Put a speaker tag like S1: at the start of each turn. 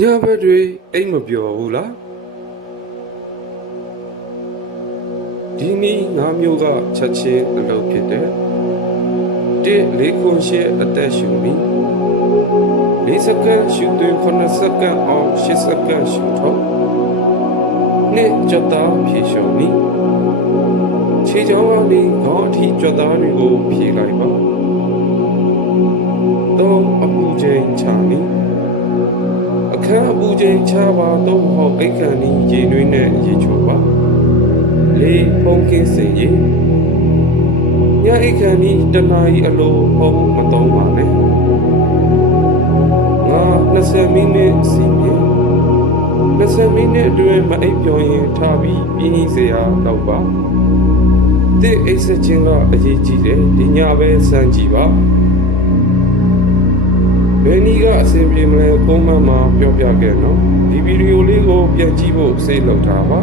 S1: ညဘက်တွေအိမ်မပျော်ဘူးလားဒီနေ့ငါမျိုးကချက်ချင်းအလုပ်ဖြစ်တယ်တစ်လေးခွန်ရှစ်အသက်ရှူပြီလေးစက္ကန့်ရှူသွင်း9စက္ကန့်အောင်10စက္ကန့်ရှူထုတ်နှစ်ကြတ်သားဖြည့်ရှုံပြီခြေချောင်းကနေခေါင်းအထိကြတ်သားတွေကိုဖြည့်လိုက်ပါ အခန်းအပူချိန်ချပါတော့ဟောအိတ်ကန်ဒီရေနွေးနဲ့ရေချိုပါလေးဖုံးကင်းစင်ရေညအိတ်ကန်ဒီတနာရီအလိုဖုံးမတော့ပါနဲ့ငါ20မိနစ်စီမြေ20မိနစ်အတွင်းမအိပ်ပြောရင်ထားပြီးပြင်းစရာတော့ပါတဲ့အိတ်စချင်းကအရေးကြီးတယ်ဒီညပဲစမ်းကြည့်ပါ ဘယ်နည်းကအဆင်ပြေမလဲပုံမှန်မှာပြောပြခဲ့နော်ဒီဗီဒီယိုလေးကိုပြန်ကြည့်ဖို့စိတ်လောက်ထားပါ